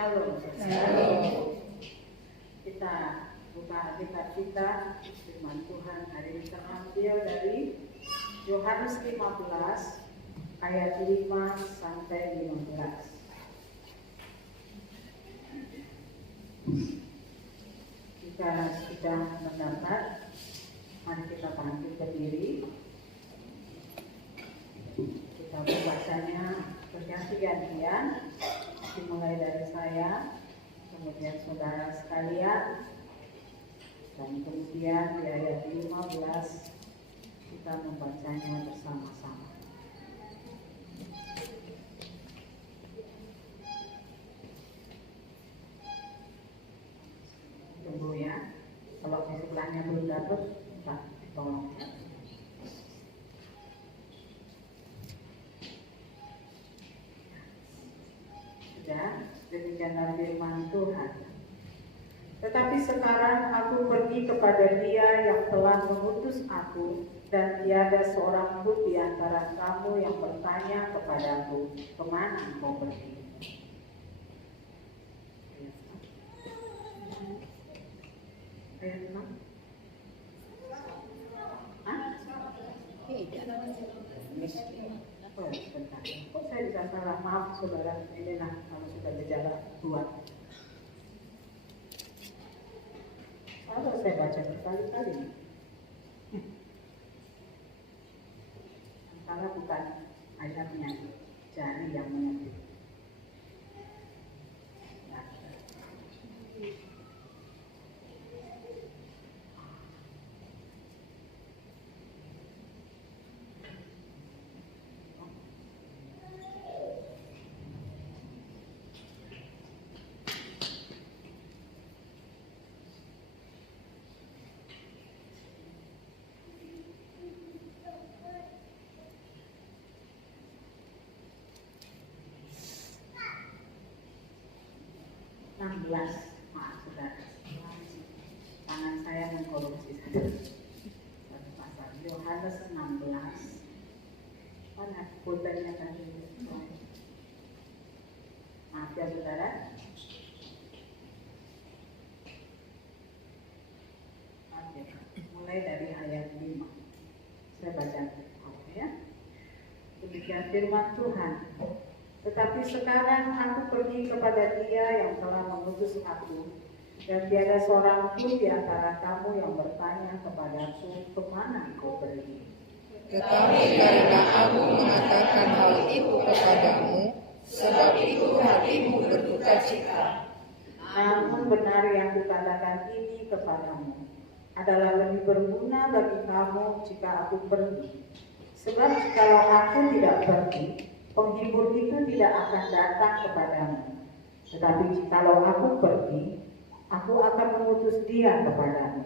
Shalom. Kita buka Alkitab kita, firman Tuhan hari ini terambil dari Yohanes 15 ayat 5 sampai 15. Jika sudah mendapat, mari kita bangkit berdiri. Kita membacanya berganti-gantian, dimulai dari saya, kemudian saudara sekalian, dan kemudian di ayat 15 kita membacanya bersama-sama. Tunggu ya, kalau di sebelahnya belum dapat, Pak, tolong. Sudah, demikianlah firman Tuhan. Tetapi sekarang aku pergi kepada Dia yang telah mengutus aku, dan tiada seorang pun di antara kamu yang bertanya kepadaku, kemana engkau pergi? Ayat 6. Hah? Oh, bentar. Kok saya bisa salah? Maaf saudara, ini lah kalau sudah berjalan dua. Kalau saya baca berkali-kali, antara bukan ayatnya, jari yang mengerti. Maaf saudara, tangan saya mengkorupsi saja. Pasal Yohanes 16. Mana kodenya tadi? Maaf ya saudara. Oke, mulai dari ayat 5. Saya baca ya. Demikian firman Tuhan. Tetapi sekarang aku pergi kepada Dia yang telah mengutus aku, dan tiada seorang pun di antara kamu yang bertanya kepadaku, kemana engkau pergi? Tetapi karena aku mengatakan hal itu kepadamu, sebab itu hatimu berduka cita. Namun benar yang kukatakan ini kepadamu adalah lebih berguna bagi kamu jika aku pergi. Sebab jikalau aku tidak pergi, penghibur itu tidak akan datang kepadamu. Tetapi jikalau aku pergi, aku akan mengutus Dia kepadamu.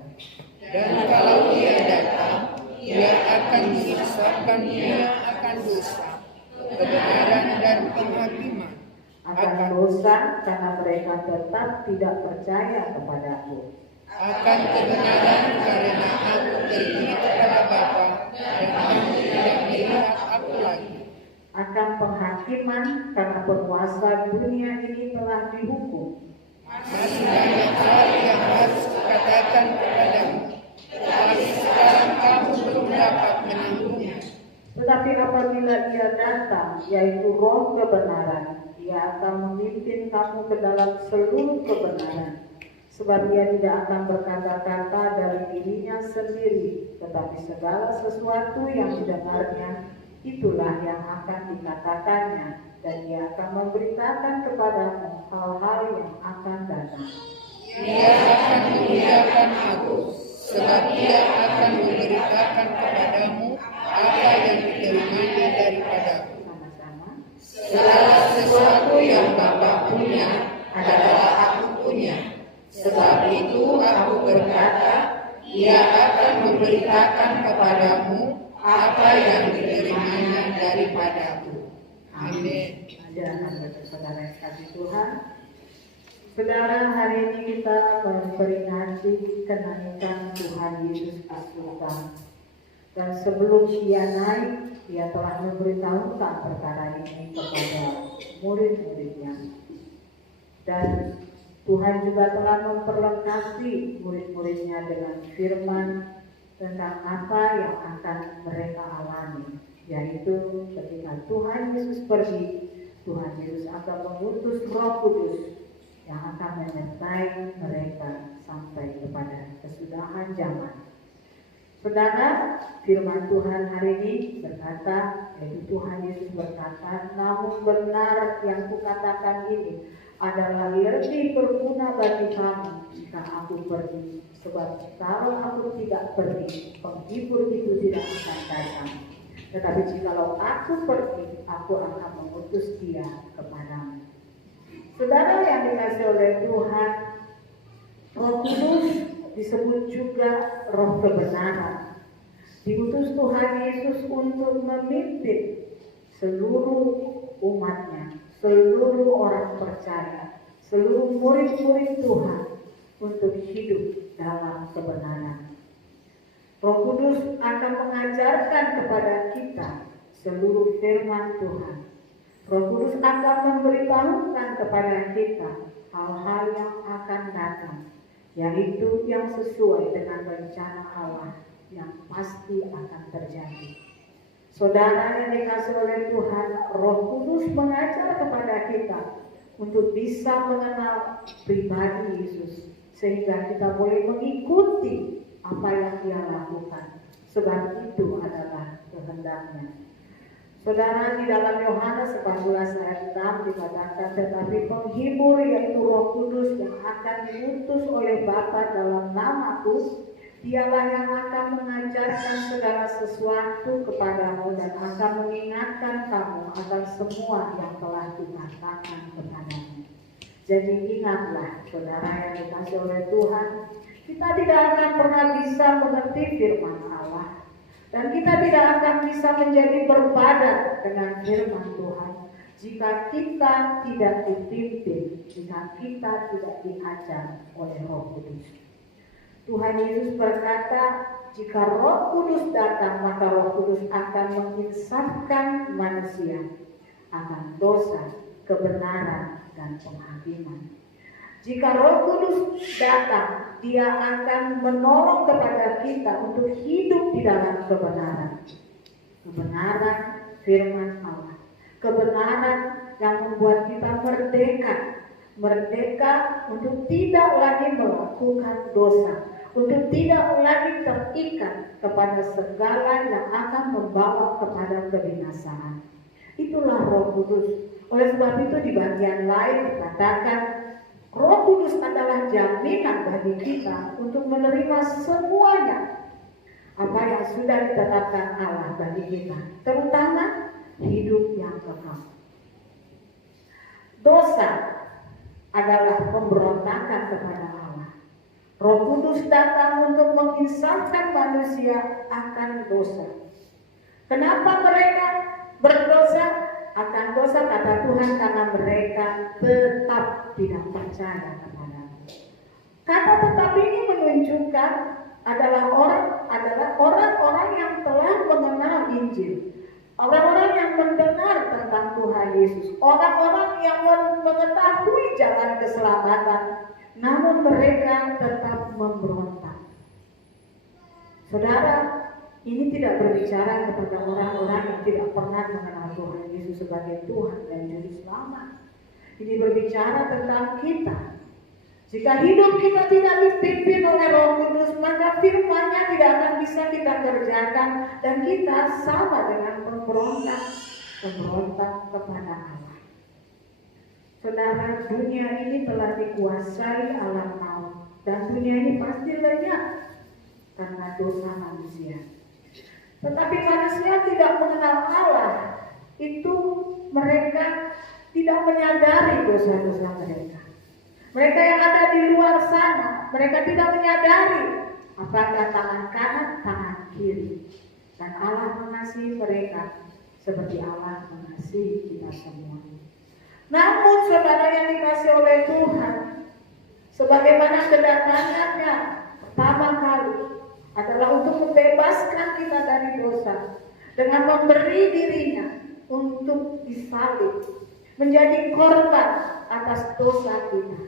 Dan kalau Dia datang, Ia akan menyesatkan dia akan dosa, kebenaran dan penghakiman. Akan dosa karena mereka tetap tidak percaya kepadaku. Akan kebenaran karena aku pergi kepada Bapa dan kamu tidak melihat aku lagi. Akan penghakiman karena penguasa dunia ini telah dihukum. Masih banyak hal yang harus kukatakan kepadamu, tetapi sekarang kamu belum dapat menanggungnya. Tetapi apabila Ia datang, yaitu Roh kebenaran, Ia akan memimpin kamu ke dalam seluruh kebenaran. Sebab Ia tidak akan berkata-kata dari dirinya sendiri, tetapi segala sesuatu yang didengarnya, itulah yang akan dikatakannya, dan Ia akan memberitakan kepadamu hal-hal yang akan datang. Ia akan memuliakan aku, sebab Ia akan memberitakan kepadamu apa yang diterimanya daripadaku. Sama-sama. Segala sesuatu yang Bapa punya adalah aku punya. Sebab itu aku berkata, Ia akan memberitakan kepadamu apa yang diterimanya daripadaku. Amin. Dan saudara yang kasih Tuhan, saudara, hari ini kita memperingati kenaikan Tuhan Yesus ke surga. Dan sebelum Ia naik, Ia telah memberitahukan perkara ini kepada murid-muridnya. Dan Tuhan juga telah memperlengkapi murid-muridnya dengan firman tentang apa yang akan mereka alami, yaitu ketika Tuhan Yesus pergi, Tuhan Yesus akan mengutus Roh Kudus yang akan menyertai mereka sampai kepada kesudahan zaman. Saudara, firman Tuhan hari ini berkata, yaitu Tuhan Yesus berkata, namun benar yang kukatakan ini adalah lebih berguna bagi kamu jika aku pergi. Sebab kalau aku tidak pergi, penghibur itu tidak akan datang. Tetapi jikalau aku pergi, aku akan mengutus dia kepadamu. Saudara yang dikasihi oleh Tuhan, Roh Kudus disebut juga roh kebenaran. Diutus Tuhan Yesus untuk memimpin seluruh umatnya, seluruh orang percaya, seluruh murid-murid Tuhan untuk hidup dalam kebenaran. Roh Kudus akan mengajarkan kepada kita seluruh firman Tuhan. Roh Kudus akan memberitahukan kepada kita hal-hal yang akan datang, yaitu yang sesuai dengan rencana Allah yang pasti akan terjadi. Saudara yang dikasihi oleh Tuhan, Roh Kudus mengajar kepada kita untuk bisa mengenal pribadi Yesus, sehingga kita boleh mengikuti apa yang dia lakukan, sebab itu adalah kehendaknya. Saudara, di dalam Yohanes 14 ayat 6 dikatakan, tetapi penghibur yaitu Roh Kudus yang akan diutus oleh Bapa dalam namaku, dialah yang akan mengajarkan segala sesuatu kepadamu dan akan mengingatkan kamu akan semua yang telah dikatakan kepadamu. Jadi ingatlah, saudara yang dikasihi oleh Tuhan, kita tidak akan pernah bisa mengerti firman Allah, dan kita tidak akan bisa menjadi berbadan dengan firman Tuhan jika kita tidak dipimpin, jika kita tidak diajar oleh Roh Kudus. Tuhan Yesus berkata, jika Roh Kudus datang, maka Roh Kudus akan menginsafkan manusia akan dosa, kebenaran, dan penghakiman. Jika Roh Kudus datang, dia akan menolong kepada kita untuk hidup di dalam kebenaran. Kebenaran firman Allah. Kebenaran yang membuat kita merdeka. Merdeka untuk tidak lagi melakukan dosa. Untuk tidak lagi terikat kepada segala yang akan membawa kepada kebinasaan. Itulah Roh Kudus. Oleh sebab itu di bagian lain dikatakan, Roh Kudus adalah jaminan bagi kita untuk menerima semuanya apa yang sudah ditetapkan Allah bagi kita, terutama hidup yang kekal. Dosa adalah pemberontakan kepada Allah. Roh Kudus datang untuk menginsafkan manusia akan dosa. Kenapa mereka berdosa? Akan dosa, kata Tuhan, karena mereka tetap tidak percaya kepada-Mu. Kata tetap ini menunjukkan adalah orang-orang yang telah mengenal Injil, orang-orang yang mendengar tentang Tuhan Yesus, orang-orang yang mengetahui jalan keselamatan, namun mereka tetap memberontak. Saudara, ini tidak berbicara kepada orang-orang yang tidak pernah mengenal Tuhan Yesus sebagai Tuhan dan Juru Selamat. Ini berbicara tentang kita. Jika hidup kita tidak dipimpin oleh Roh Kudus, maka firman-Nya tidak akan bisa kita kerjakan, dan kita sama dengan pemberontak kepada Allah. Saudara, dunia ini telah dikuasai alam maut, dan dunia ini pasti lenyap karena dosa manusia. Tetapi manusia tidak mengenal Allah, itu mereka tidak menyadari dosa-dosa mereka. Mereka yang ada di luar sana, mereka tidak menyadari apakah tangan kanan, tangan kiri. Dan Allah mengasihi mereka seperti Allah mengasihi kita semua. Namun saudara yang dikasihi oleh Tuhan, sebagaimana kedatangannya pertama kali adalah untuk membebaskan kita dari dosa dengan memberi dirinya untuk disalib. menjadi korban atas dosa kita.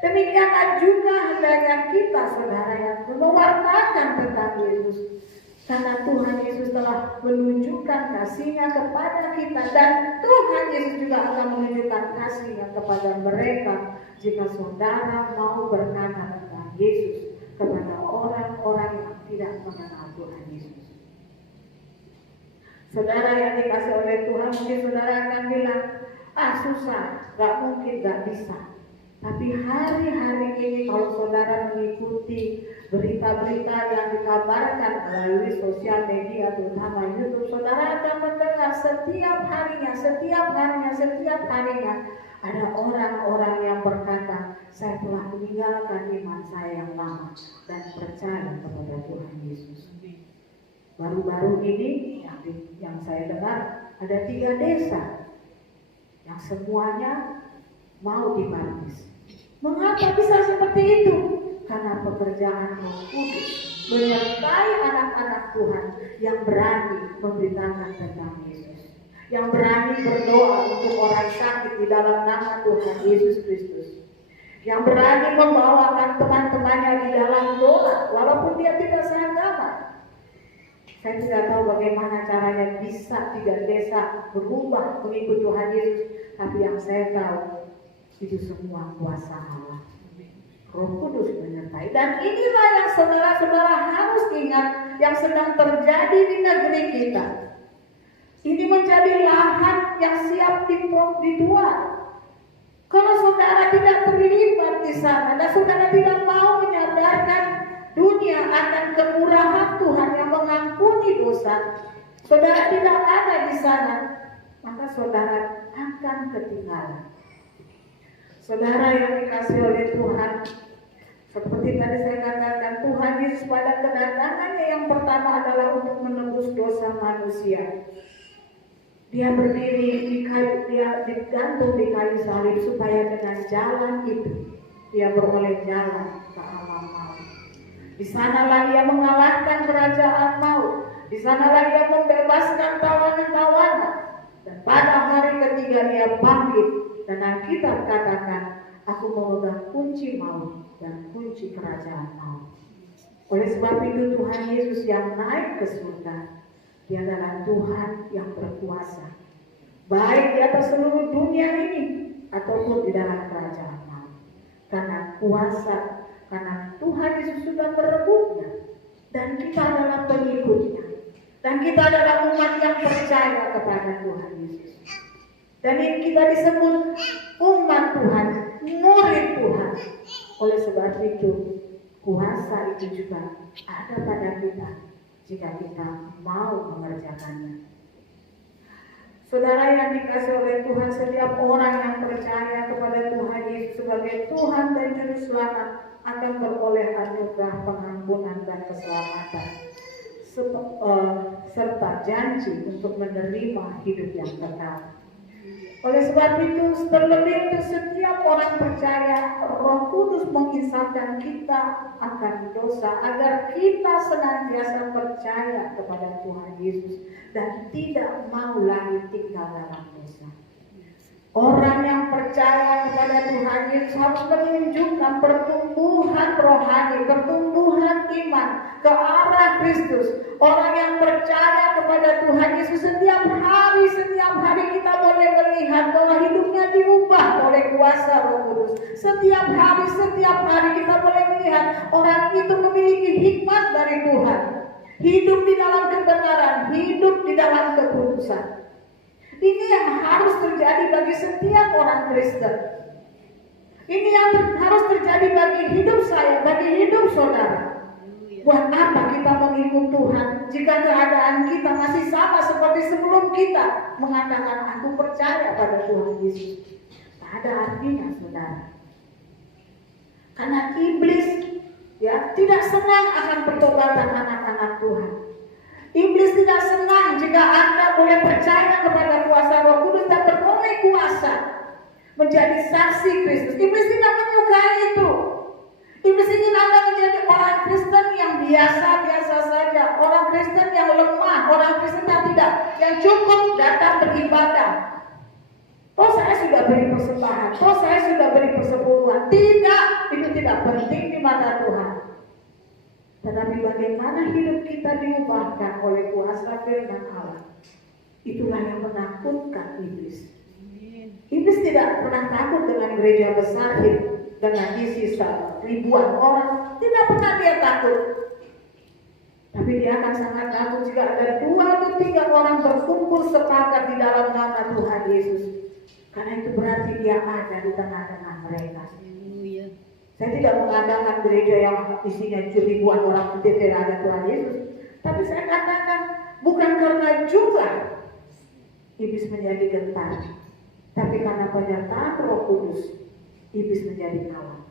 Demikianlah juga hendaknya kita, saudara, yang mewartakan tentang Yesus. Karena Tuhan Yesus telah menunjukkan kasih-Nya kepada kita, dan Tuhan Yesus juga akan menunjukkan kasih-Nya kepada mereka jika saudara mau berkata tentang Yesus kepada orang-orang yang tidak mengenal Tuhan Yesus. Saudara yang dikasih oleh Tuhan, mungkin saudara akan bilang, susah, gak mungkin, gak bisa. Tapi hari-hari ini kalau saudara mengikuti berita-berita yang dikabarkan melalui sosial media, terutama YouTube, saudara akan mendengar setiap harinya ada orang-orang yang berkata, saya telah meninggalkan iman saya yang lama dan percaya kepada Tuhan Yesus. Baru-baru ini yang saya dengar ada 3 desa yang semuanya mau dibaptis. Mengapa bisa seperti itu? Karena pekerjaan Roh Kudus menyertai anak-anak Tuhan yang berani memberitakan tentang Yesus, yang berani berdoa untuk orang sakit di dalam nama Tuhan Yesus Kristus, yang berani membawakan teman-temannya di dalam doa walaupun dia tidak seagama. Saya tidak tahu bagaimana caranya bisa 3 desa berubah mengikut Tuhan Yesus, tapi yang saya tahu itu semua kuasa Allah. Roh Kudus menyertai. Dan inilah yang saudara-saudara harus ingat yang sedang terjadi di negeri kita. Ini menjadi lahan yang siap dijual. Kalau saudara tidak terlibat di sana dan saudara tidak mau menyadarkan dunia akan kemurahan Tuhan yang mengampuni dosa, saudara tidak ada di sana, maka saudara akan ketinggalan. Saudara yang dikasih oleh Tuhan, seperti tadi saya katakan, Tuhan Yesus pada kedatangannya yang pertama adalah untuk menebus dosa manusia. Dia berdiri di kayu, dia digantung di kayu salib supaya dengan jalan itu dia beroleh jalan ke alam maut. Di sanalah dia mengalahkan kerajaan maut. Di sanalah dia membebaskan tawanan-tawanan. Dan pada hari ketiga dia bangkit. Dan Alkitab katakan, aku memegang kunci maut dan kunci kerajaan maut. Oleh sebab itu Tuhan Yesus yang naik ke surga, Dia adalah Tuhan yang berkuasa, baik di atas seluruh dunia ini ataupun di dalam kerajaan maut. Karena kuasa, karena Tuhan Yesus sudah merebutnya, dan kita adalah pengikutnya, dan kita adalah umat yang percaya kepada Tuhan Yesus. Dan ini kita disebut umat Tuhan, murid Tuhan. Oleh sebab itu, kuasa itu juga ada pada kita jika kita mau mengerjakannya. Saudara yang dikasih oleh Tuhan, setiap orang yang percaya kepada Tuhan Yesus sebagai Tuhan dan Juru Selamat akan beroleh anugerah pengampunan dan keselamatan, serta janji untuk menerima hidup yang kekal. Oleh sebab itu, terlebih untuk setiap orang percaya, Roh Kudus mengisahkan kita akan dosa agar kita senantiasa percaya kepada Tuhan Yesus dan tidak mau lagi tinggal dalam dosa. Orang yang percaya kepada Tuhan Yesus harus menunjukkan pertumbuhan rohani, pertumbuhan iman ke arah Kristus. Orang yang percaya kepada Tuhan Yesus setiap hari kita boleh melihat bahwa hidupnya diubah oleh kuasa Roh Kudus. Setiap hari kita boleh melihat orang itu memiliki hikmat dari Tuhan. Hidup di dalam kebenaran, hidup di dalam kekudusan. Ini yang harus terjadi bagi setiap orang Kristen. Ini yang harus terjadi bagi hidup saya, bagi hidup saudara. Buat apa kita mengikut Tuhan jika keadaan kita masih sama seperti sebelum kita mengatakan aku percaya pada Tuhan Yesus? Tak ada artinya, saudara. Karena iblis tidak senang akan pertobatan anak-anak Tuhan. Iblis tidak senang jika Anda boleh percaya kepada kuasa Roh Kudus dan beroleh kuasa menjadi saksi Kristus. Iblis tidak menyukai itu. Iblis ingin Anda menjadi orang Kristen yang biasa-biasa saja, orang Kristen yang lemah, orang Kristen yang cukup datang beribadah. beri persembahan, toh saya sudah beri persepuluhan. Tidak, itu tidak penting di mata Tuhan. Tetapi bagaimana hidup kita diubahkan oleh kuasa firman Allah, itulah yang menakutkan iblis. Iblis tidak pernah takut dengan gereja besar dengan isi ribuan orang, tidak pernah dia takut. Tapi dia akan sangat takut jika ada 2 atau 3 orang berkumpul sepakat di dalam nama Tuhan Yesus. Karena itu berarti dia ada di tengah-tengah mereka. Saya tidak mengadakan gereja yang isinya ribuan orang tidak ada Tuhan Yesus. Tapi saya katakan bukan karena jumlah iblis menjadi gentar, tapi karena penyertaan Roh Kudus iblis menjadi kalah.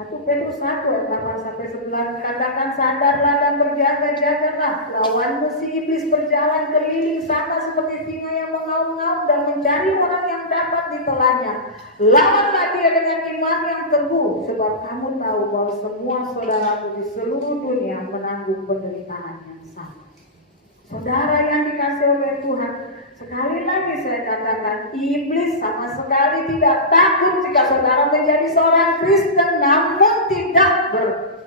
1 Petrus 1 ayat 8-9 katakan, sadarlah dan berjaga-jagalah, lawan si iblis berjalan keliling sama seperti singa yang mengaum-ngaum dan mencari orang yang dapat ditelannya. Lawanlah dia dengan iman yang teguh, sebab kamu tahu bahwa semua saudaraku di seluruh dunia menanggung penderitaan yang sama. Saudara yang dikasihi oleh Tuhan, sekali lagi saya katakan, iblis sama sekali tidak takut jika saudara menjadi seorang Kristen, namun tidak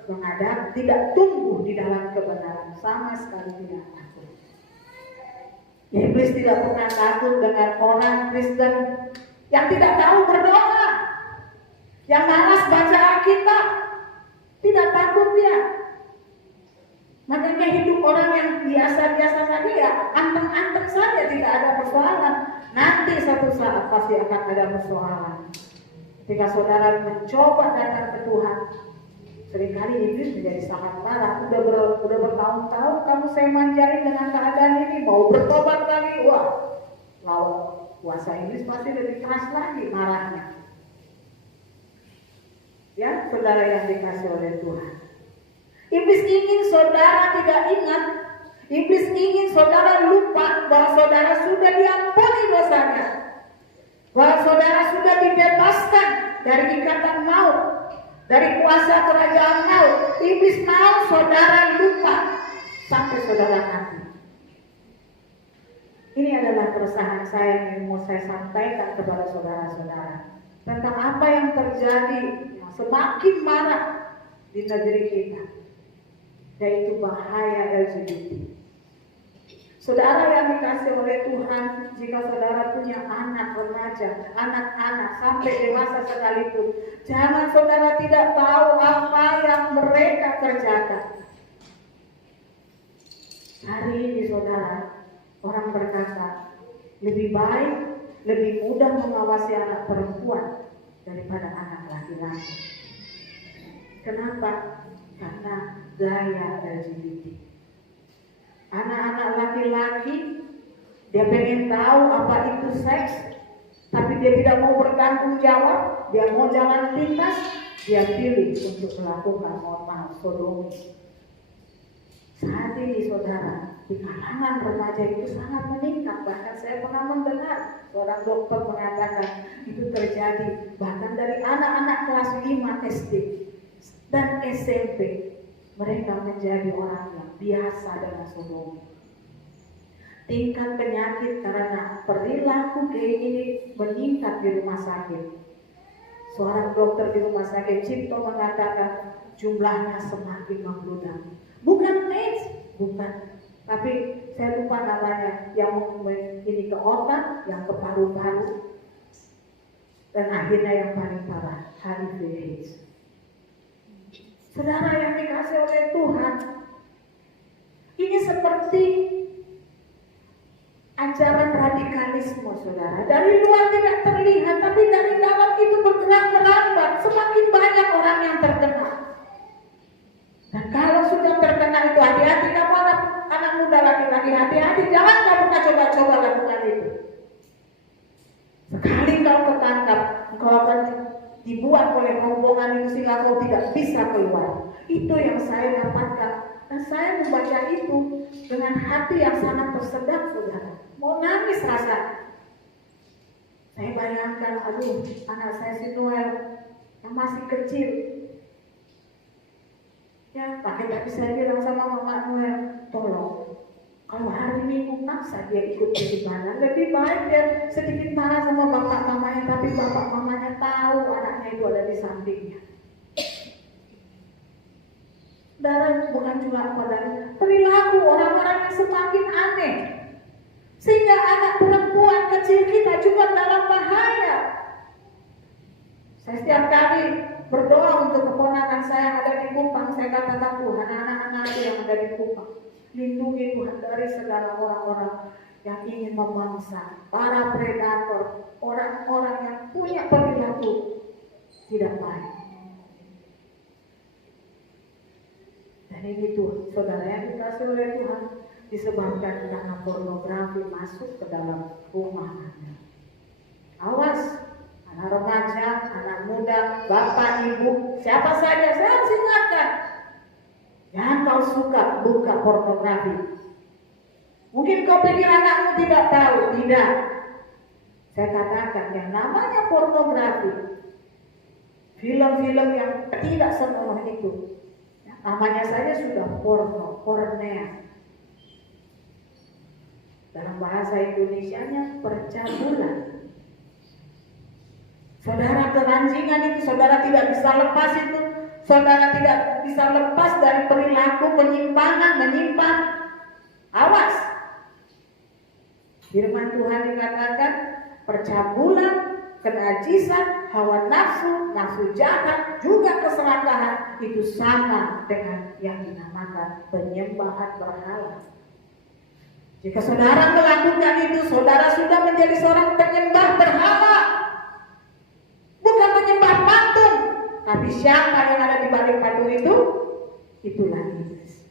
menghadap, tidak tumbuh di dalam kebenaran, sama sekali tidak takut. Iblis tidak pernah takut dengan orang Kristen yang tidak tahu berdoa, yang malas baca Alkitab, tidak takut dia. Makanya hidup orang yang biasa-biasa saja ya, anteng-anteng saja, tidak ada persoalan. Nanti satu saat pasti akan ada persoalan. Ketika saudara mencoba datang ke Tuhan, seringkali iblis menjadi sangat marah. Udah bertahun-tahun kamu saya manjain dengan keadaan ini, mau bertobat lagi, wah, lawan kuasa iblis pasti lebih keras lagi marahnya. Ya, saudara yang dikasih oleh Tuhan. Iblis ingin saudara tidak ingat. Iblis ingin saudara lupa bahwa saudara sudah diampuni dosanya, bahwa saudara sudah dibebaskan dari ikatan maut, dari kuasa kerajaan maut. Iblis mau saudara lupa sampai saudara mati. Ini adalah keresahan saya yang mau saya sampaikan kepada saudara-saudara tentang apa yang terjadi yang semakin marah di negeri kita, yaitu bahaya LGBT. Saudara yang dikasih oleh Tuhan, jika saudara punya anak remaja, anak-anak sampai dewasa sekalipun, jangan saudara tidak tahu apa yang mereka kerjakan. Hari ini saudara, orang berkata, lebih baik, lebih mudah mengawasi anak perempuan daripada anak laki-laki. Kenapa? Karena gaya LGBT. Anak-anak laki-laki, dia pengen tahu apa itu seks, tapi dia tidak mau bertanggung jawab, dia mau jalan pintas, dia pilih untuk melakukan sodomi. Saat ini saudara, di kalangan remaja itu sangat meningkat. Bahkan saya pernah mendengar seorang dokter mengatakan itu terjadi bahkan dari anak-anak kelas 5 SD dan SMP. Mereka menjadi orang yang biasa dengan sodomi. Tingkat penyakit karena perilaku gay ini meningkat di rumah sakit. Seorang dokter di rumah sakit Cipto mengatakan jumlahnya semakin membludak. Bukan AIDS, bukan. Tapi saya lupa namanya, yang ini ke otak, yang ke paru-paru, dan akhirnya yang paling parah, HIV/AIDS. Saudara yang dikasih oleh Tuhan, ini seperti ajaran radikalisme, saudara. Dari luar tidak terlihat, tapi dari dalam itu bergerak merambat. Semakin banyak orang yang terkena. Dan kalau sudah terkena itu, hati-hati kamu anak muda laki-laki, hati-hati, jangan kamu coba-coba lakukan itu. Sekali kau ketangkap, kau akan dibuat oleh rombongan itu sehingga kau tidak bisa keluar. Itu yang saya dapatkan. Dan saya membaca itu dengan hati yang sangat tersedak, saudara. Mau nangis rasanya. Saya bayangkan, aduh, anak saya si Noel yang masih kecil. Ya, pakai tapi saya bilang sama Mama Noel, tolong Kalau hari Minggu maksa dia ikut persibanan, lebih baik dia sedikit marah sama bapak mamanya, tapi bapak mamanya tahu anaknya itu ada di sampingnya. Dan bukan cuma pada perilaku orang-orang yang semakin aneh, sehingga anak perempuan kecil kita juga dalam bahaya. Saya setiap kali berdoa untuk keponakan saya yang ada di Kupang, saya katakan Tuhan, anak-anak yang ada di Kupang, lindungi Tuhan dari segala orang-orang yang ingin memangsa, para predator, orang-orang yang punya perilaku tidak baik. Dan ini tuh, saudara yang dikasih oleh Tuhan, disebabkan karena pornografi masuk ke dalam rumah Anda. Awas, anak remaja, anak muda, bapak, ibu, siapa saja, saya harus ingatkan. Jangan kau suka buka pornografi. Mungkin kau pikir anakmu tidak tahu, tidak. Saya katakan yang namanya pornografi, film-film yang tidak senonoh itu, namanya saja sudah pornea. Dalam bahasa Indonesianya percabulan. Saudara keranjingan itu, saudara tidak bisa lepas itu. Saudara tidak bisa lepas dari perilaku penyimpangan, menyimpang. Awas. Firman Tuhan dikatakan percabulan, kenajisan, hawa nafsu, nafsu jahat, juga keserakahan itu sama dengan yang dinamakan penyembahan berhala. Jika saudara melakukan itu, saudara sudah menjadi seorang penyembah berhala. Bukan penyembah patung, tapi siapa yang ada di balik patung itu? Itulah iblis.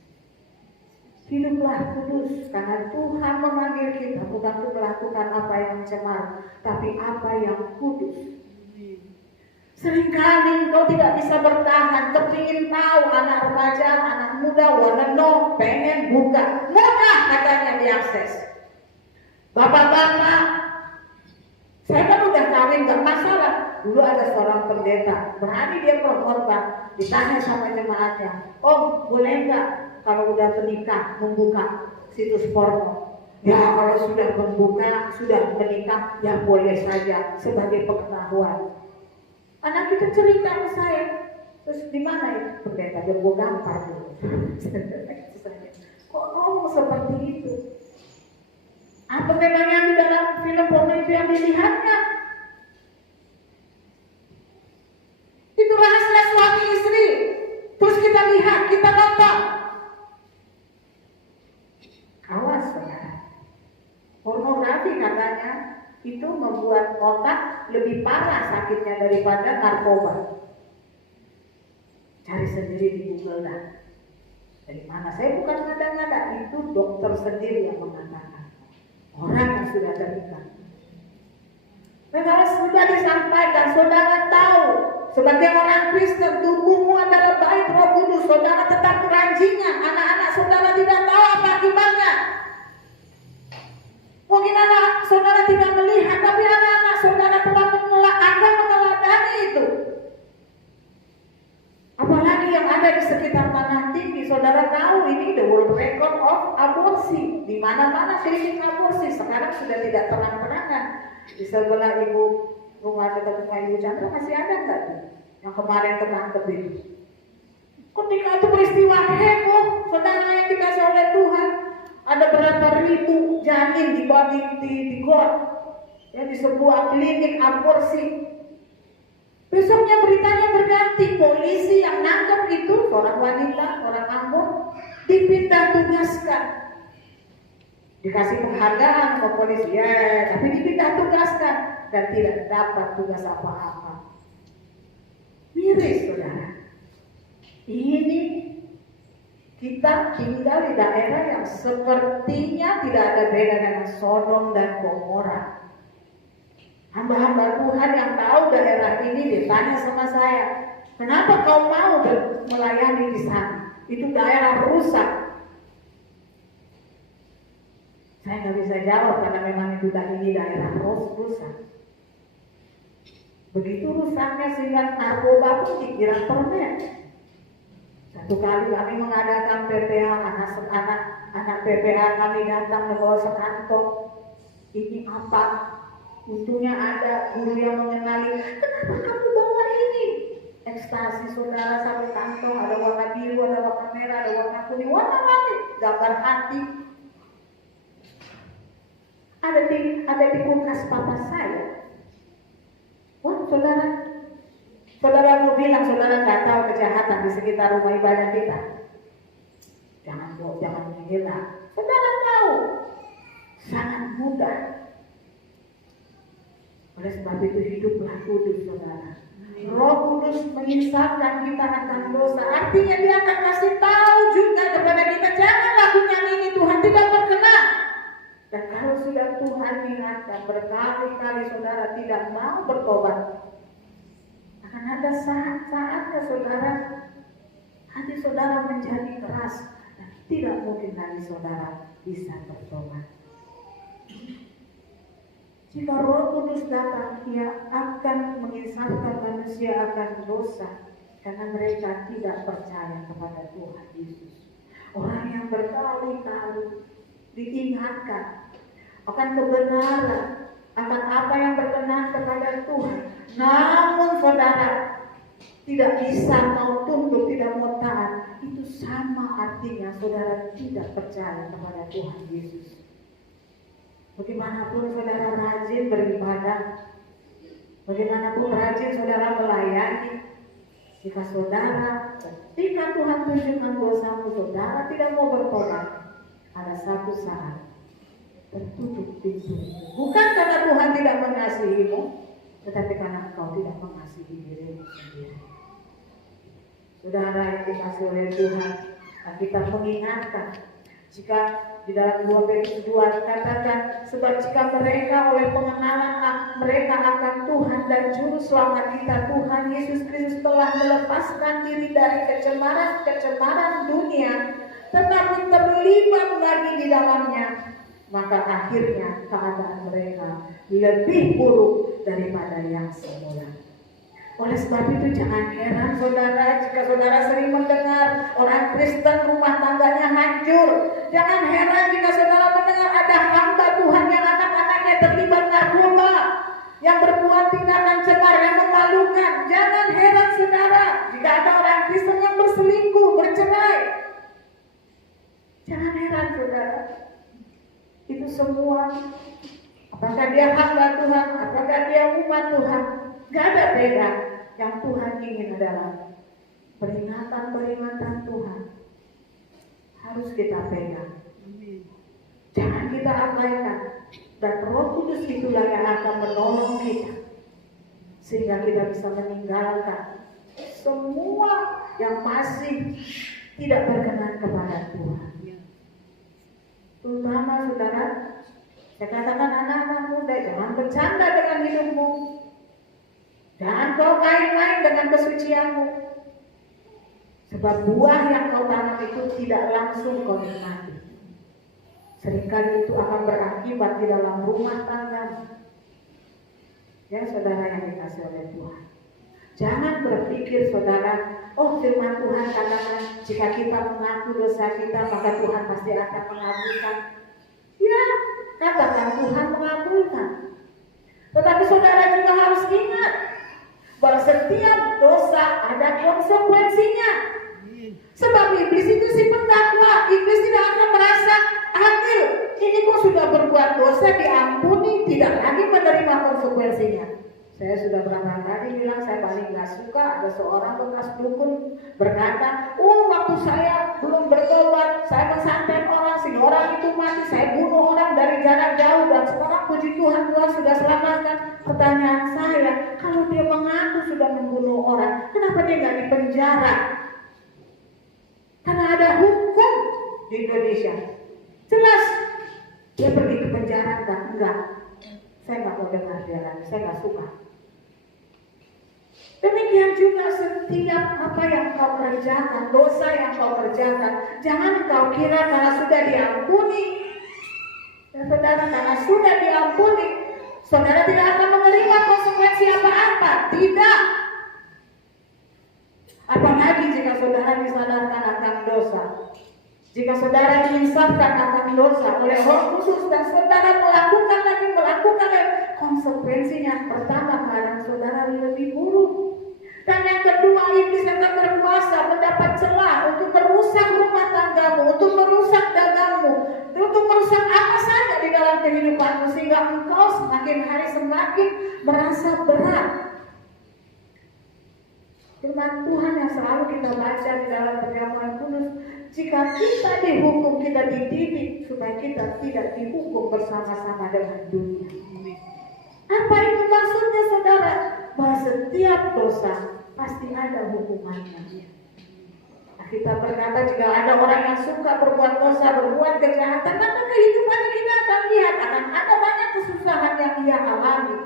Hiduplah kudus, karena Tuhan memanggil kita bukan untuk melakukan apa yang cemar, tapi apa yang kudus. Seringkali engkau tidak bisa bertahan, kepingin tahu anak remaja, anak muda, waneno, pengen buka, mudah katanya diakses. Bapak-bapak, saya kan udah kawin, gak masalah. Dulu ada seorang pendeta, berani dia berkorban, ditanya sama jemaatnya, "Om, boleh nggak kalau udah menikah membuka situs porno?" Ya kalau sudah membuka, sudah menikah, ya boleh saja sebagai pengetahuan. Anak kita cerita ke saya, terus di mana ya pendeta? Dia gue gampar dulu. Kok ngomong seperti itu? Apa memang yang di dalam film porno itu yang dilihatnya? Itu rahasia suami istri. Terus kita lihat, kita nonton. Awas saudara. Pornografi katanya itu membuat otak lebih parah sakitnya daripada narkoba. Cari sendiri di Google dah. Dari mana? Saya bukan ngada-ngada, itu dokter sendiri yang mengatakan. Orang yang sudah terikat. Dan kalau sudah disampaikan, saudara tahu sebagai orang Kristen tubuhmu adalah bait Roh Kudus. Saudara tetap keranjingan, anak-anak saudara tidak tahu apa akibatnya. Mungkin anak saudara tidak melihat, tapi anak-anak saudara telah akan meneladani itu. Apalagi yang ada di sekitar Tanah Tinggi, saudara tahu ini the world record of aborsi. Di mana-mana klinik aborsi sekarang sudah tidak terang-terangan. Di sebelah ibu rumah dekat rumah Ibu Chandra masih ada nggak tuh? Yang kemarin ketangkep itu. Ketika itu peristiwa heboh, saudara yang dikasih oleh Tuhan, ada berapa ribu janin di got, ya di sebuah klinik aborsi. Besoknya beritanya berganti, polisi yang nangkep itu seorang wanita, orang Ambon, dipindah tugaskan. Dikasih penghargaan ke polisi, ya, tapi dipindah tugaskan dan tidak dapat tugas apa-apa. Miris, saudara. Ini kita tinggal di daerah yang sepertinya tidak ada beda dengan Sodom dan Gomora. Hamba-hamba Tuhan yang tahu daerah ini ditanya sama saya, kenapa kau mau melayani di sana? Itu daerah rusak. Saya nggak bisa jawab karena memang itu ini daerah rusak. Begitu rusaknya sehingga narkoba pun dikira permen. Satu kali kami mengadakan PPH anak anak PPA kami datang membawa sekantong. Ini apa? Untungnya ada guru yang mengenali, kenapa kamu bawa ini? Ekstasi saudara, satu kantong, ada warna biru, ada warna merah, ada warna kuning, warna-warni, gambar hati. Ada di kulkas papa saya. Wah, saudara mau bilang saudara nggak tahu kejahatan di sekitar rumah ibadah kita? Jangan menghina. Saudara tahu, sangat mudah. Oleh sebab itu hiduplah kudus, saudara. Roh Kudus mengisahkan kita akan dosa. Artinya dia akan kasih tahu juga kepada kita, jangan lakukan ini, Tuhan tidak berkenan. Dan kalau sudah Tuhan ingatkan berkali-kali saudara tidak mau bertobat, akan ada saat-saatnya saudara, hati saudara menjadi keras dan tidak mungkin lagi saudara bisa bertobat. Jika Roh Kudus datang, Ia akan mengisahkan manusia akan dosa karena mereka tidak percaya kepada Tuhan Yesus. Orang yang berkali-kali diingatkan akan kebenaran, akan apa yang berkenan kepada Tuhan, namun saudara tidak bisa mau tunduk, tidak mau taat, itu sama artinya saudara tidak percaya kepada Tuhan Yesus. Bagaimanapun saudara rajin beribadah, bagaimanapun rajin saudara melayani, jika saudara ketika Tuhan tunjukkan dosamu, saudara tidak mau bertobat, ada satu saat tertutup pintu. Bukan karena Tuhan tidak mengasihimu, tetapi karena engkau tidak mengasihi dirimu sendiri. Saudara yang dikasihi oleh Tuhan, kita mengingatkan jika di dalam 2 Petrus 2 dikatakan, sebab jika mereka oleh pengenalan mereka akan Tuhan dan Juru Selamat kita Tuhan Yesus Kristus telah melepaskan diri dari kecemaran dunia, tetapi terlibat lagi di dalamnya, maka akhirnya keadaan mereka lebih buruk daripada yang semula. Oleh sebab itu jangan heran saudara jika saudara sering mendengar orang Kristen rumah tangganya hancur. Jangan heran jika saudara mendengar ada hamba Tuhan yang anak-anaknya terlibat narkoba, yang berbuat tindakan cemar yang memalukan. Jangan heran saudara jika ada orang Kristen yang berselingkuh, bercerai. Jangan heran saudara. Itu semua, apakah dia hamba Tuhan, apakah dia umat Tuhan, gak ada beda. Yang Tuhan ingin adalah peringatan-peringatan Tuhan harus kita pegang. Jangan kita abaikan. Dan Roh Kudus itulah yang akan menolong kita sehingga kita bisa meninggalkan semua yang masih tidak berkenan kepada Tuhan. Terutama saudara, saya katakan anak-anak muda, jangan bercanda dengan hidupmu. Jangan kau main-main dengan kesucianmu. Sebab buah yang kau tanam itu tidak langsung kau nikmati. Seringkali itu akan berakibat di dalam rumah tangga. Ya saudara yang dikasihi oleh Tuhan, jangan berpikir saudara, oh firman Tuhan katakan jika kita mengaku dosa kita maka Tuhan pasti akan mengabulkan. Ya, katakan Tuhan mengabulkan. Tetapi saudara juga harus ingat bahwa setiap dosa ada konsekuensinya. Sebab iblis itu si pendakwa, iblis tidak akan merasa adil. Ini kok sudah berbuat dosa diampuni, tidak lagi menerima konsekuensinya. Saya sudah berapa kali bilang saya paling gak suka ada seorang bekas dukun berkata, waktu saya belum bertobat, saya mensantet orang, si orang itu mati, saya bunuh orang dari jarak jauh dan sekarang puji Tuhan sudah selamatkan. Pertanyaan saya, kalau dia mengaku sudah membunuh orang, kenapa dia gak dipenjara? Karena ada hukum di Indonesia. Jelas dia pergi ke penjara enggak. Saya nggak mau dengar dia lagi, saya nggak suka. Demikian juga setiap apa yang kau kerjakan, dosa yang kau kerjakan, jangan kau kira karena sudah diampuni, dan saudara karena sudah diampuni, saudara tidak akan menerima konsekuensi apa-apa. Tidak. Apalagi jika saudara disadarkan akan dosa. Jika saudara diinsafkan akan dosa oleh Roh Kudus dan saudara melakukan konsekuensinya, pertama keadaan saudara lebih buruk. Dan yang kedua, iblis akan berkuasa mendapat celah untuk merusak rumah tanggamu, untuk merusak dagangmu, untuk merusak apa saja di dalam kehidupanmu, sehingga engkau semakin hari semakin merasa berat. Firman Tuhan yang selalu kita baca di dalam perjamuan kudus, jika kita dihukum, kita dididik supaya kita tidak dihukum bersama-sama dengan dunia. Apa itu maksudnya, saudara? Bahwa setiap dosa pasti ada hukumannya. Kita berkata, jika ada orang yang suka berbuat dosa, berbuat kejahatan, maka kehidupan kita akan lihat akan ada banyak kesusahan yang ia alami.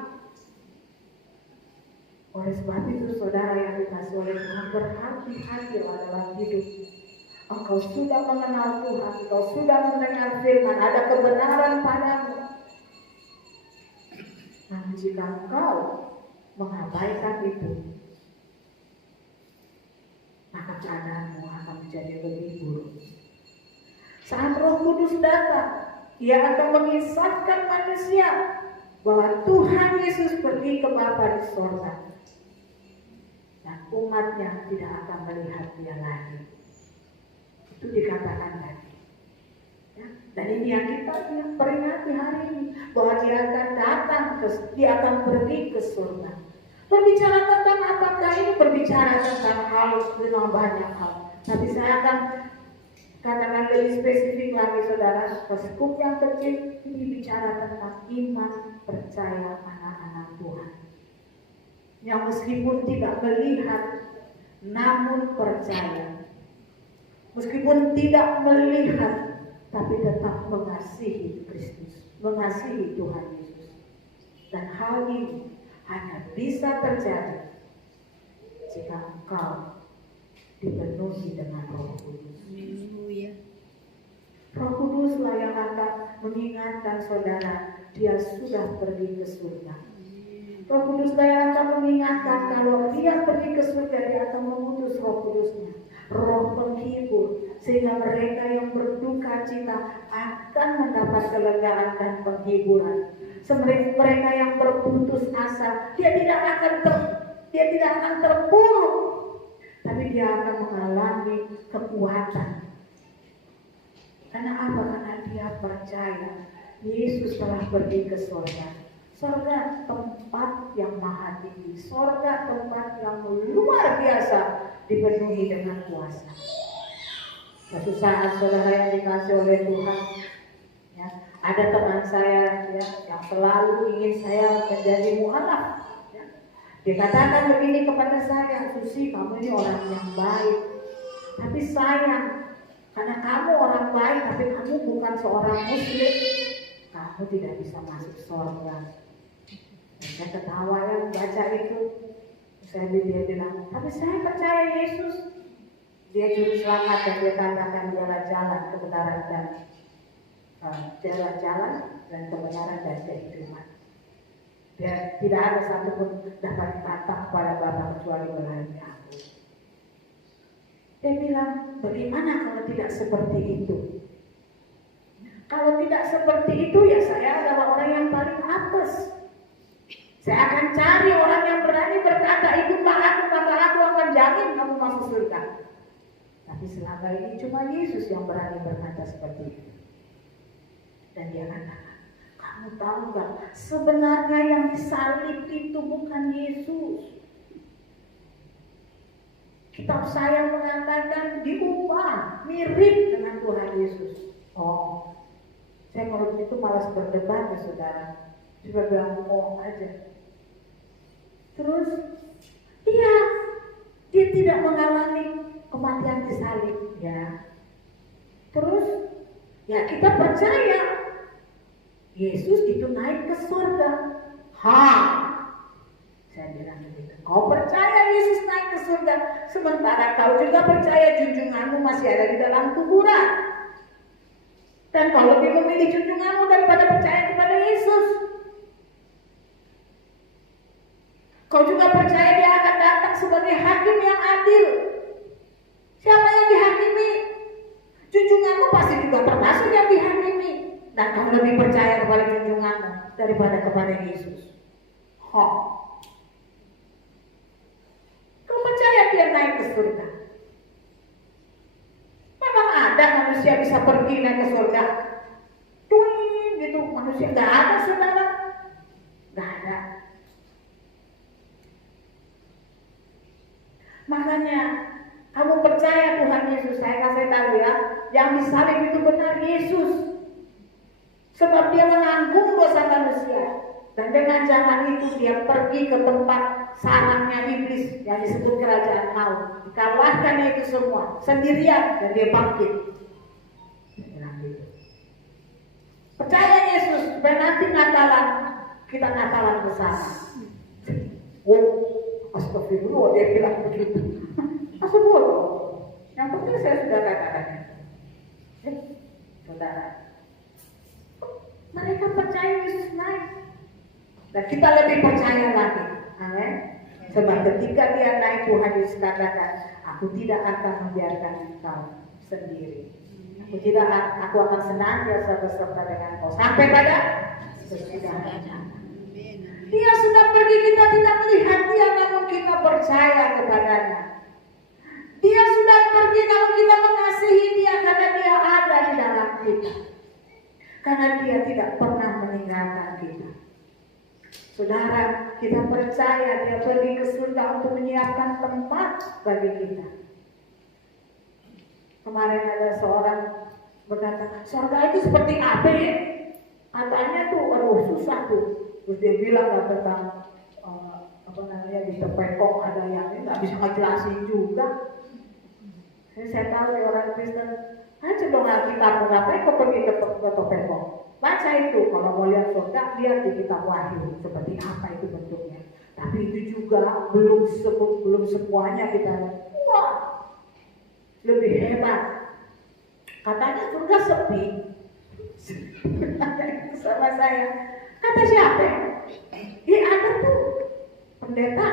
Oleh sebab itu, saudara yang dikasihi oleh Tuhan, berhati-hati dalam hidup. Engkau sudah mengenal Tuhan, engkau sudah mendengar firman, ada kebenaran padamu. Namun jika engkau mengabaikan itu, maka keadaanmu akan menjadi lebih buruk. Saat Roh Kudus datang, Ia akan mengisahkan manusia bahwa Tuhan Yesus pergi ke Bapa di sorga, dan umatnya tidak akan melihat Dia lagi. Itu dikatakan tadi. Ya, dan ini yang kita peringati hari ini, bahwa Dia akan datang, Dia akan pergi ke surga. Berbicara tentang apakah ini? Berbicara tentang banyak hal. Tapi saya akan katakan lebih spesifik lagi, saudara. Skup yang kecil ini bicara tentang iman percaya anak-anak Tuhan, yang meskipun tidak melihat, namun percaya. Meskipun tidak melihat, tapi tetap mengasihi Kristus, mengasihi Tuhan Yesus. Dan hal ini hanya bisa terjadi jika engkau dipenuhi dengan Roh Kudus. Roh Kuduslah yang akan mengingatkan saudara, Dia sudah pergi ke surga. Roh Kuduslah yang akan mengingatkan kalau Dia pergi ke surga, Dia akan mengutus Roh Kudusnya, Roh penghibur, sehingga mereka yang berduka cita akan mendapat kelegaan dan penghiburan. Mereka yang berputus asa, dia tidak akan terpuruk, tapi dia akan mengalami kekuatan. Karena apa? Karena dia percaya Yesus telah pergi ke surga. Surga tempat yang maha tinggi, surga tempat yang luar biasa, dipenuhi dengan kuasa. Suatu saat, saudara yang dikasihi oleh Tuhan, ya, ada teman saya ya, yang selalu ingin saya menjadi mualaf. Ya. Dia katakan begini kepada saya, Susi, kamu ini orang yang baik, tapi sayang, karena kamu orang baik, tapi kamu bukan seorang Muslim, kamu tidak bisa masuk surga. Dan saya ketawa ya baca itu. Dia bilang, tapi saya percaya Yesus. Dia juru selamat dan dia katakan jalan-jalan kebenaran dan jalan-jalan dan kebenaran dan kehidupan. Dia tidak ada satupun dapat dikatakan kepada Bapa kecuali melalui aku. Dia bilang, bagaimana kalau tidak seperti itu? Kalau tidak seperti itu, ya saya adalah orang yang paling apes. Saya akan cari orang yang berani berkata, ikutlah aku, maka aku akan jamin kamu masuk surga. Tapi selama ini cuma Yesus yang berani berkata seperti itu. Dan dia katakan, kamu tahu gak, sebenarnya yang disalib itu bukan Yesus. Kitab saya mengatakan diubah, mirip dengan Tuhan Yesus. Oh, saya kalau begitu malas berdebat ya saudara. Coba bilang oh aja. Terus, iya, dia tidak mengalami kematian disalib, ya. Terus, ya kita percaya Yesus itu naik ke surga. Saya bilang begitu. Kau percaya Yesus naik ke surga, sementara kau juga percaya junjunganmu masih ada di dalam kuburan. Dan kau lebih memilih junjunganmu daripada percaya kepada Yesus. Kau juga percaya Dia akan datang sebagai hakim yang adil. Siapa yang dihakimi? junjunganmu pasti juga termasuk yang dihakimi. Dan kamu lebih percaya kepada junjunganmu daripada kepada Yesus. Kau percaya dia naik ke surga? Memang ada manusia bisa pergi naik ke surga? Gitu, manusia gak ada, saudara. Gak ada. Makanya kamu percaya Tuhan Yesus, saya kasih tahu ya, yang disalib itu benar Yesus. Sebab dia menanggung dosa manusia. Dan dengan jalan itu dia pergi ke tempat sarangnya iblis yang disebut kerajaan maut. Dikalahkan itu semua sendirian dan dia bangkit. Percaya Yesus supaya nanti Natalan kita Natalan bersama. Oh, astagfirullah dia bilang begitu. Astagfirullah. Yang penting saya sudah katakan. Saudara, mereka percaya Yesus naik. Dan kita lebih percaya lagi. Amin. Sebab ketika dia naik Tuhan Yesus katakan, aku tidak akan membiarkan engkau sendiri. Aku akan senantiasa beserta dengan kau sampai pada sesudahnya. Dia sudah pergi, kita tidak melihat dia, namun kita percaya kepadanya. Dia sudah pergi, namun kita mengasihi dia karena dia ada di dalam kita. Karena dia tidak pernah meninggalkan kita. Saudara, kita percaya dia pergi ke surga untuk menyiapkan tempat bagi kita. Kemarin ada seorang berkata, surga itu seperti apa ya? Katanya tuh, susah tuh. Terus dia bilang tentang di Tepekong ada yang ini nggak bisa ngejelasin juga. Saya tahu di orang Kristen, coba Alkitab ngapain kau pergi ke Tepekong? Baca itu, kalau mau lihat surga, lihat di kitab Wahyu seperti apa itu bentuknya. Tapi itu juga belum semuanya kita lihat. Wah, lebih hebat. Katanya surga sepi. Sama saya. Kata siapa? Ada tuh pendeta.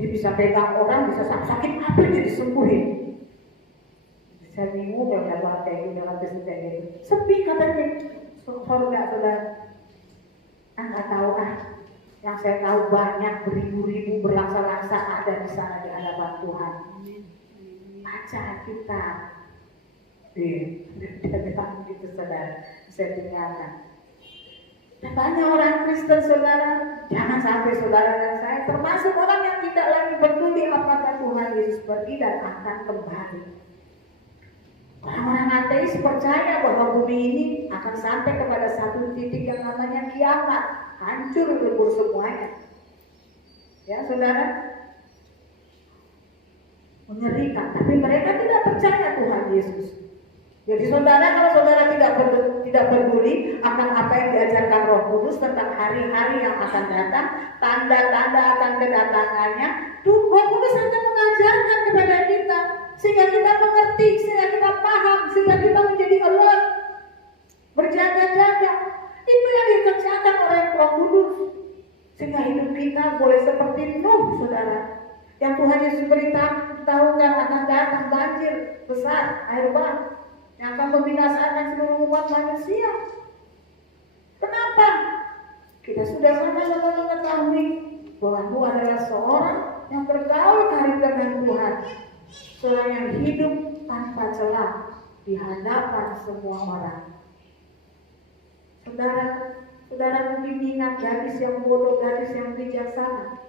Dia bisa pegang orang, bisa sakit apa dia disembuhin. Saya bingung ya kalau kayak gini, gitu. Sepi katanya. Surga sudah. Nggak tahu ah. Yang saya tahu banyak beribu-ribu berlaksa-laksa ada di sana di hadapan Tuhan. Baca kita. Dia bilang gitu saudara. Saya tinggalkan. Dan banyak orang Kristen saudara. Jangan sampai saudara dan saya termasuk orang yang tidak lagi peduli apakah Tuhan Yesus pergi dan akan kembali. Orang-orang ateis percaya bahwa bumi ini akan sampai kepada satu titik yang namanya kiamat, hancur lebur semuanya. Ya saudara, mengerikan. Tapi mereka tidak percaya Tuhan Yesus. Jadi saudara, kalau saudara tidak peduli akan apa yang diajarkan Roh Kudus tentang hari-hari yang akan datang, tanda-tanda akan kedatangannya, Roh Kudus akan mengajarkan kepada kita. Sehingga kita mengerti, sehingga kita paham, sehingga kita menjadi alert, berjaga-jaga. Itu yang dikerjakan oleh Roh Kudus. Sehingga hidup kita boleh seperti Nuh, saudara. Yang Tuhan Yesus beritahukan akan datang banjir besar, air bah, yang akan membinasakan seluruh umat manusia. Kenapa? Kita sudah sama-sama mengetahui bahwa Nuh adalah seorang yang bergaul karib dengan Tuhan. Seorang yang hidup tanpa celah di hadapan semua orang. Saudara mungkin ingat gadis yang bodoh, gadis yang bijaksana.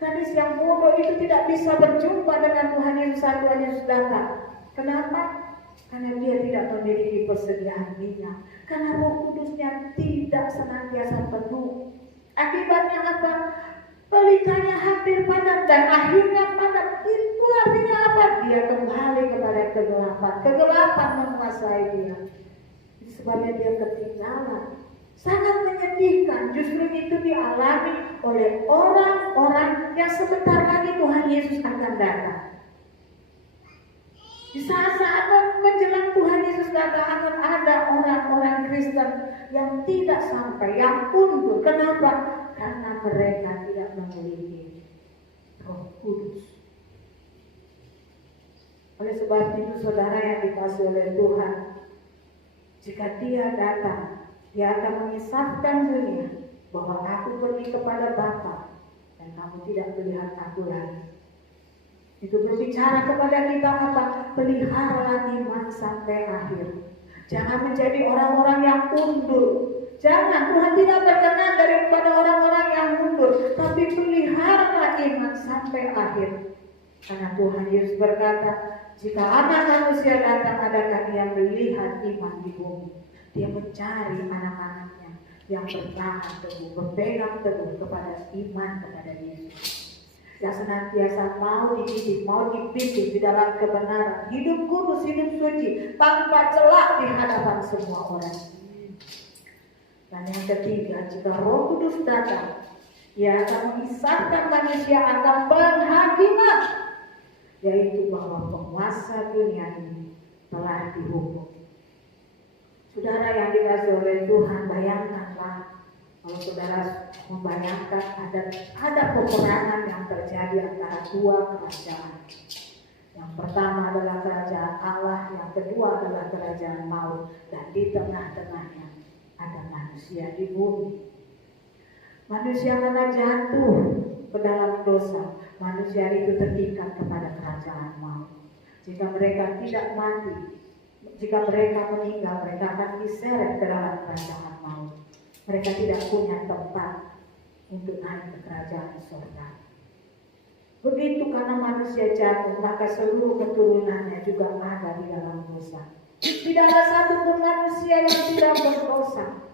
Gadis yang bodoh itu tidak bisa berjumpa dengan Tuhan Yesus saat Tuhan Yesus datang. Kenapa? Karena dia tidak memiliki persediaan minyak. Karena Roh Kudusnya tidak senantiasa penuh. Akibatnya apa? Pelikanya hampir padam dan akhirnya padam. Itu artinya apa? Dia kembali kepada kegelapan. Kegelapan menguasai dia. Sebabnya dia ketinggalan. Sangat menyedihkan. Justru itu dialami oleh orang-orang yang sebentar lagi Tuhan Yesus akan datang. Di saat-saat menjelang Tuhan Yesus datang akan ada orang-orang Kristen yang tidak sampai, yang undur. Kenapa? Karena mereka tidak memiliki Roh Kudus. Oleh Oleh sebab itu saudara yang dikasihi oleh Tuhan, jika dia datang, dia akan mengisahkan dunia bahwa aku pergi kepada Bapa dan kamu tidak melihat aku lagi. Itu berbicara kepada kita apa? Pelihara iman sampai akhir. Jangan menjadi orang-orang yang undur. Jangan, Tuhan tidak berkenan daripada orang-orang yang mundur, tapi pelihara iman sampai akhir. Karena Tuhan Yesus berkata, jika anak manusia datang, adakah dia melihat iman di bumi? Dia mencari anak-anaknya yang bertahan teguh, berpegang teguh kepada iman kepada Yesus. Yang senantiasa mau dididik, mau dipimpin di dalam kebenaran, hidup kudus, hidup suci, tanpa celah di hadapan semua orang. Dan yang ketiga, jika Roh Kudus datang, ia akan mengisahkan manusia akan penghakiman, yaitu bahwa penguasa dunia ini telah dihukum. Saudara yang dikasihi oleh Tuhan, bayangkanlah kalau saudara membayangkan ada peperangan yang terjadi antara dua kerajaan. Yang pertama adalah kerajaan Allah, yang kedua adalah kerajaan maut, dan di tengah-tengahnya ada manusia di bumi. Manusia karena jatuh ke dalam dosa, manusia itu terikat kepada kerajaan maut. Jika mereka tidak mati, jika mereka meninggal, mereka akan diseret ke dalam kerajaan maut. Mereka tidak punya tempat untuk naik ke kerajaan surga. Begitu karena manusia jatuh, maka seluruh keturunannya juga ada di dalam dosa. Tidak ada satupun manusia yang tidak berdosa.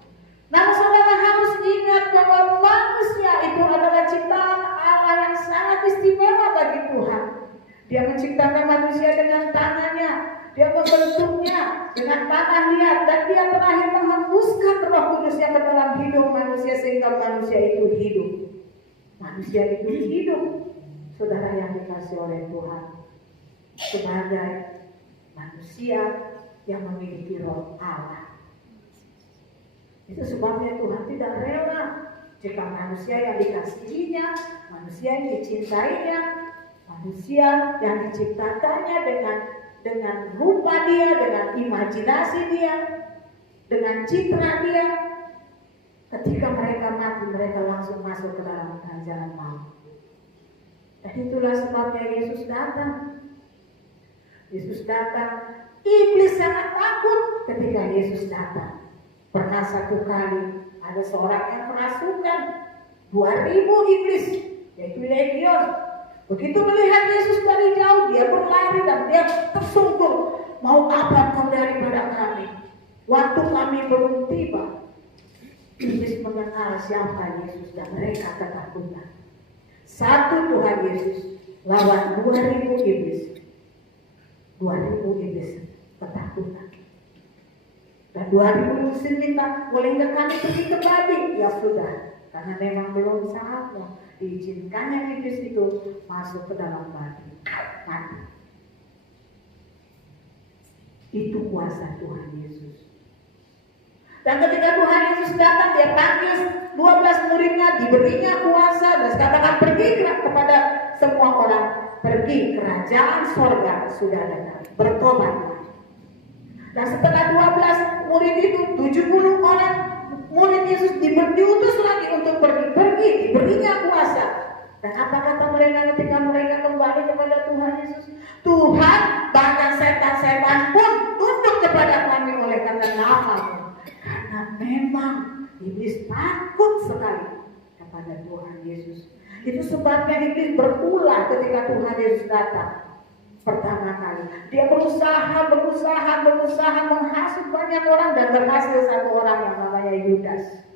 Namun saudara harus ingat bahwa manusia itu adalah ciptaan Allah yang sangat istimewa bagi Tuhan. Dia menciptakan manusia dengan tangannya, dia membentuknya dengan tanah liat, dan dia terakhir menghembuskan Roh Kudusnya ke dalam hidup manusia sehingga manusia itu hidup. Manusia itu hidup, saudara yang dikasihi oleh Tuhan, sebagai manusia yang memiliki Roh Allah. Itu sebabnya Tuhan tidak rela jika manusia yang dikasihinya, manusia yang dicintainya, manusia yang diciptakannya dengan rupa dia, dengan imajinasi dia, dengan citra dia, ketika mereka mati, mereka langsung masuk ke dalam kerajaan maut. Dan itulah sebabnya Yesus datang. Yesus datang, iblis sangat takut ketika Yesus datang. Pernah satu kali ada seorang yang merasukan 2000 iblis, yaitu legion. Begitu melihat Yesus dari jauh, dia berlari dan dia tersungkur. Mau apa kau daripada kami? Waktu kami belum tiba. Iblis mengenal siapa Yesus dan mereka ketakutan. Satu Tuhan Yesus lawan 2000 iblis. 2000 iblis ketakutan. Dan 2000 iblis minta, boleh nggak kami pergi ke babi? Ya sudah, karena memang belum saatnya. Diizinkannya iblis itu masuk ke dalam babi, mati. Itu kuasa Tuhan Yesus. Dan ketika Tuhan Yesus datang, dia panggil 12 muridnya, diberinya kuasa dan katakan pergi kepada semua orang, pergi, kerajaan sorga sudah dekat, bertobatlah. Dan setelah 12 murid itu, 70 orang murid Yesus diutus lagi untuk pergi, diberinya kuasa. Dan apa kata mereka ketika mereka kembali kepada Tuhan Yesus? Tuhan, bahkan setan-setan pun tunduk kepada kami oleh karena nama-Mu. Karena memang iblis takut sekali kepada Tuhan Yesus. Itu sebabnya iblis berulah ketika Tuhan Yesus datang. Pertama kali dia berusaha menghasut banyak orang dan berhasil satu orang yang namanya Yudas.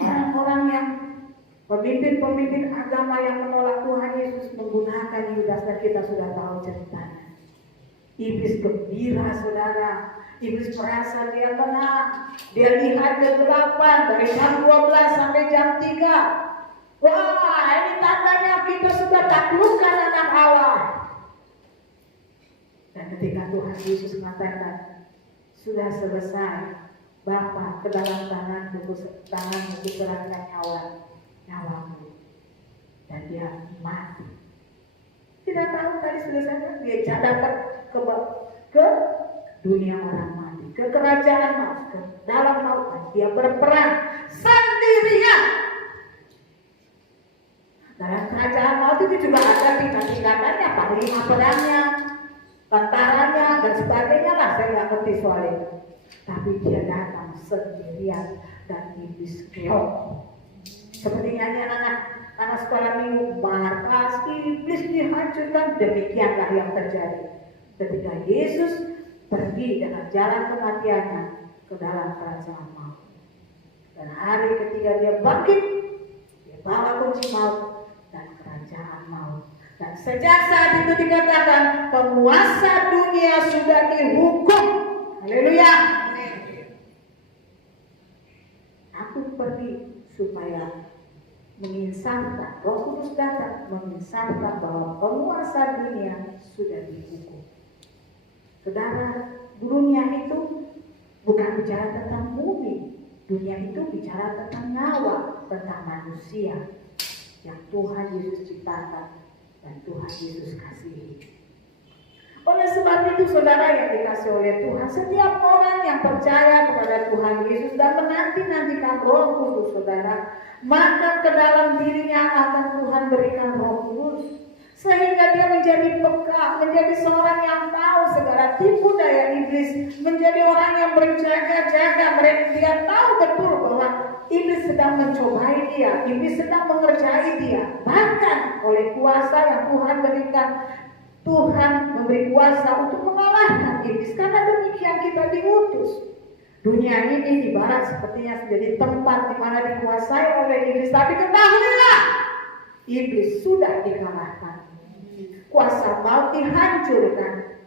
Orang-orang yang pemimpin agama yang menolak Tuhan Yesus menggunakan Yudas, dan kita sudah tahu ceritanya. Iblis gembira, saudara. Iblis merasa dia menang. Dia lihat kegelapan dari jam 12 sampai jam 3. Wah, ini tandanya kita sudah taklukkan anak Allah. Dan ketika Tuhan Yesus mengatakan, sudah selesai, Bapa, ke dalam tanganmu kuserahkan nyawamu. Dan dia mati. Tidak tahu tadi sudah saya bilang, dia dapat ke dunia orang mati, ke kerajaan maut, ke dalam lautan. Dia berperang sendirian. Dalam kerajaan maut itu juga ada tingkat-tingkatannya, panglima perangnya, tentaranya dan sebagainya lah. Saya nggak ngerti soal itu. Tapi dia datang sendirian dan iblis keok. Seperti nyanyian anak sekolah minggu, markas iblis dihancurkan. Demikianlah yang terjadi ketika Yesus pergi dengan jalan kematiannya ke dalam kerajaan maut. Dan hari ketika dia bangkit, dia bawa kunci maut dan kerajaan maut. Dan sejak saat itu dikatakan penguasa dunia sudah dihukum. Haleluya. Aku pergi supaya menginsafkan, Roh Kudus datang menginsafkan bahwa penguasa dunia sudah dihukum. Saudara, dunia itu bukan bicara tentang bumi. Dunia itu bicara tentang nyawa, tentang manusia yang Tuhan Yesus ciptakan dan Tuhan Yesus kasihi. Oleh sebab itu saudara yang dikasih oleh Tuhan, setiap orang yang percaya kepada Tuhan Yesus dan menanti-nantikan Roh Kudus saudara, maka ke dalam dirinya akan Tuhan berikan Roh Kudus. Sehingga dia menjadi peka, menjadi seorang yang tahu segala tipu daya iblis, menjadi orang yang berjaga-jaga. Dia tahu betul bahwa iblis sedang mencobai dia, iblis sedang mengerjai dia. Bahkan oleh kuasa yang Tuhan berikan, Tuhan memberi kuasa untuk mengalahkan iblis. Karena demikian kita diutus. Dunia ini ibarat sepertinya menjadi tempat di mana dikuasai oleh iblis. Tapi ketahuilah, iblis sudah dikalahkan. Kuasa maut dihancurkan.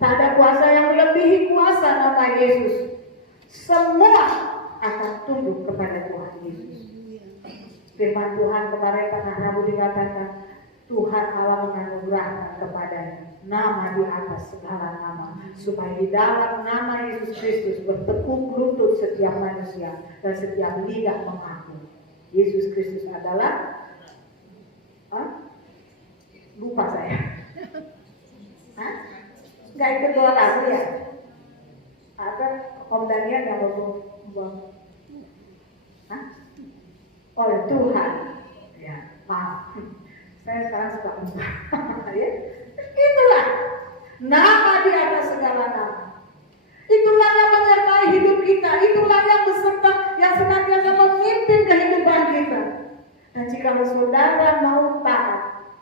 Tak ada kuasa yang melebihi kuasa nama Yesus. Semua akan tunduk kepada Tuhan Yesus. Firman Tuhan kemarin tengah Rabu dikatakan, Tuhan Allah menganugerahkan kepadanya nama di atas segala nama, supaya di dalam nama Yesus Kristus bertekuk lutut setiap manusia dan setiap lidah mengaku Yesus Kristus adalah lupa saya. Nggak ikut doa lagu ya? Ada Om Daniel yang mau oleh Tuhan. Ya, maaf. Saya sekarang suka lupa. Ya, itulah nama di atas segala nama. Itulah yang menyertai hidup kita. Itulah yang beserta, yang senantiasa memimpin kehidupan kita. Dan jika saudara mau taat,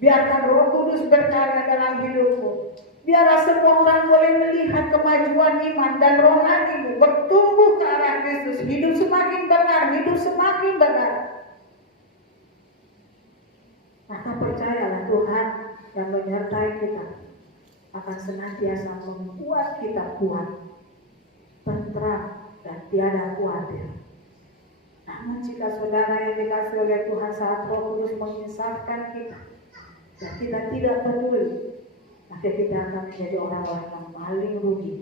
biarkan Roh Kudus berkarya dalam hidupmu. Biarlah semua orang boleh melihat kemajuan iman dan rohanimu bertumbuh ke arah Kristus. Hidup semakin benar, hidup semakin benar. Maka percayalah Tuhan yang menyertai kita akan senantiasa membuat kita kuat, tentram dan tiada khawatir. Namun jika saudara yang dikasih oleh Tuhan saat Roh Kudus menginsafkan kita dan kita tidak peduli, maka kita akan menjadi orang-orang yang paling rugi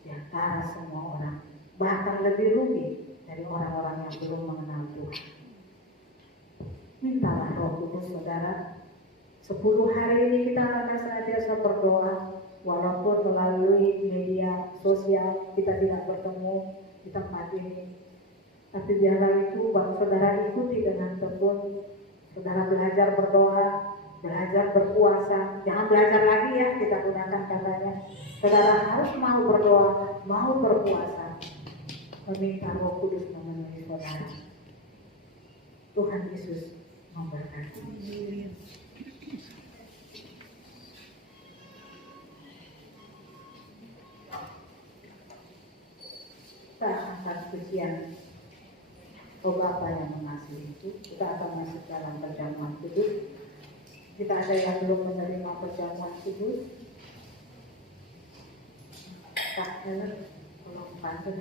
di antara semua orang. Bahkan lebih rugi dari orang-orang yang belum mengenal Tuhan. Mintalah Roh Kudus saudara. 10 hari ini kita akan senantiasa berdoa. Walaupun melalui media sosial kita tidak bertemu di tempat ini, tapi biarlah itu bahwa saudara ikuti dengan tekun. Saudara belajar berdoa, belajar berpuasa. Jangan belajar lagi ya, kita gunakan katanya. Saudara harus mau berdoa, mau berpuasa, meminta Roh Kudus memenuhi saudara. Tuhan Yesus memberkati. Kita angkat pujian Oh Bapa yang mengasihi itu. Kita akan masuk dalam perjamuan kudus. Kita ada yang belum menerima perjamuan kudus. Kak Helen, tolong bantu.